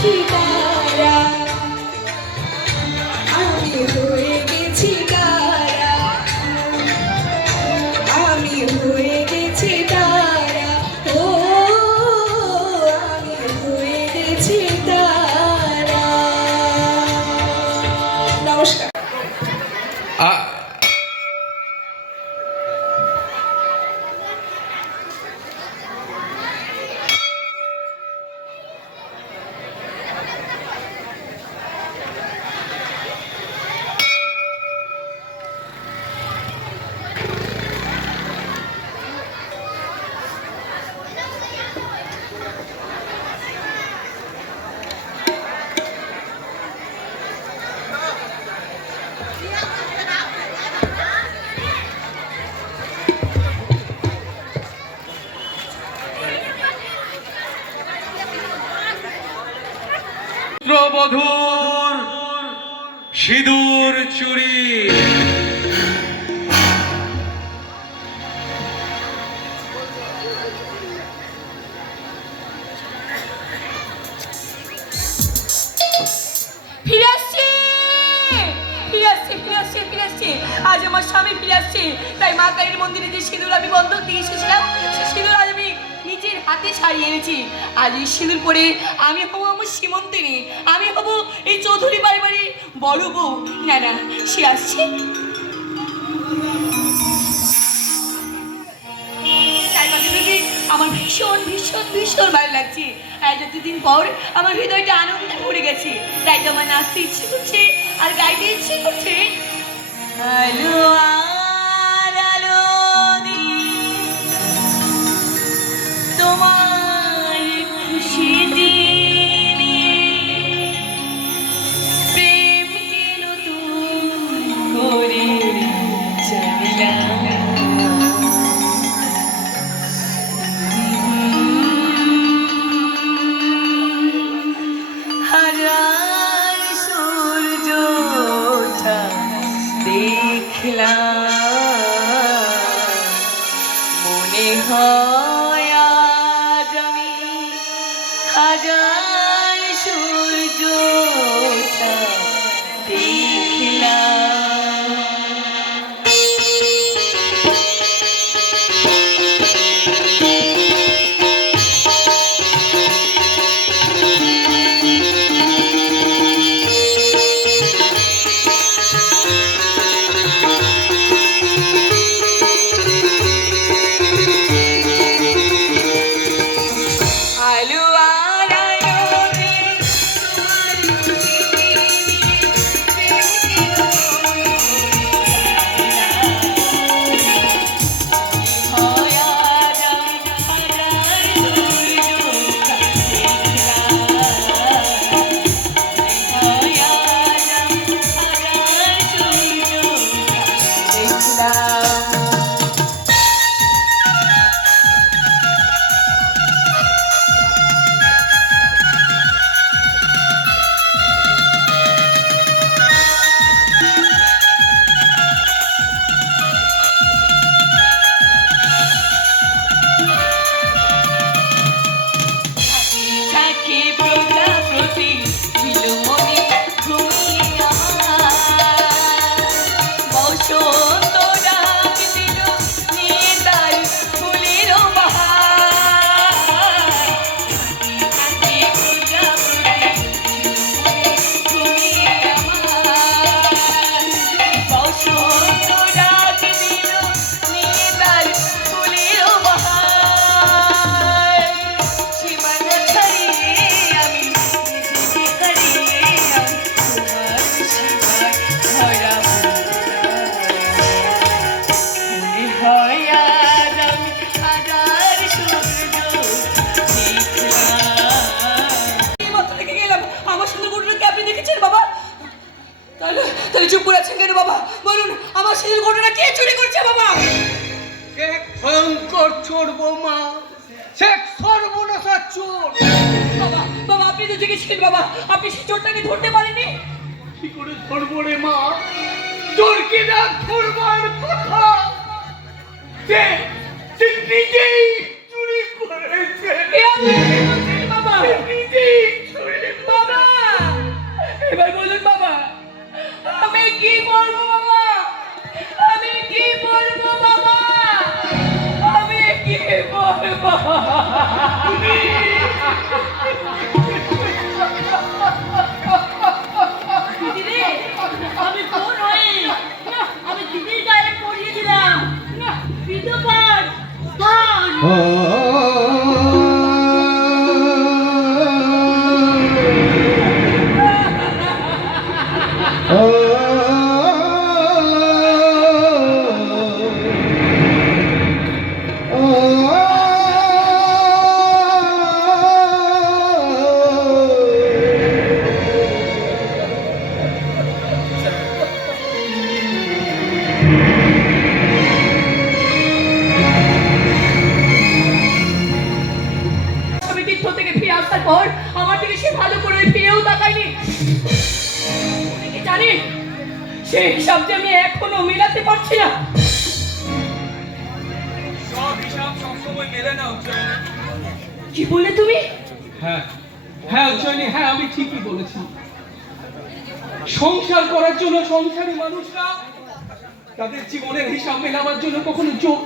शिकारा পুত্রবধূর সিঁদুর চুরি। আজ আমার স্বামী ফিরে আসছে। তাই মা কালীর মন্দিরে যে সিঁদুর আমি বন্ধক দিয়ে এসেছিলাম সিঁদুর হাতে ছাড়িয়ে এনেছি। আজ এই সিঁদুর পরে আমি হব আমার সীমন্তিনী, আমি হব এই চৌধুরী বাড়ি বাড়ি বউ। না না সে আসছে। দেখে আমার ভীষণ ভীষণ ভীষণ ভালো লাগছে। আর যতদিন পর আমার হৃদয়টা আনন্দে ভরে গেছে, তাই তো আমার নাচতে ইচ্ছে করছে, আর গাইতে ইচ্ছে করছে। আলো দেখলাম। মনে হয় আমি হাজার সূর্য দেখলাম। তাহলে চুপ করে আছেন কেন বাবা? বলুন আমার সুন্দর ঘটনা কে চুরি করছে বাবা? এক ভয়ঙ্কর চোর বৌমা। সে সর্বনাশা চোর। বাবা বাবা আপনি তো জেগেছিলেন বাবা। আপনি সেই চোরটাকে ধরতে পারেননি? কি করে ধরবো রে মা? তোর কি না ধরবার কথা? সে নিজেই চুরি করেছে। করে তুমি কি জানি সেই হিসাব যে আমি এখনও মেলাতে পারছি না। সব হিসাব সবসময় মেলে না কি বলে তুমি? হ্যাঁ হ্যাঁ উজ্জয়িনী হ্যাঁ আমি ঠিকই বলেছি। সংসার করার জন্য সংসারী মানুষরা তাদের জীবনের হিসাব মেলাবার জন্য কখনো যোগ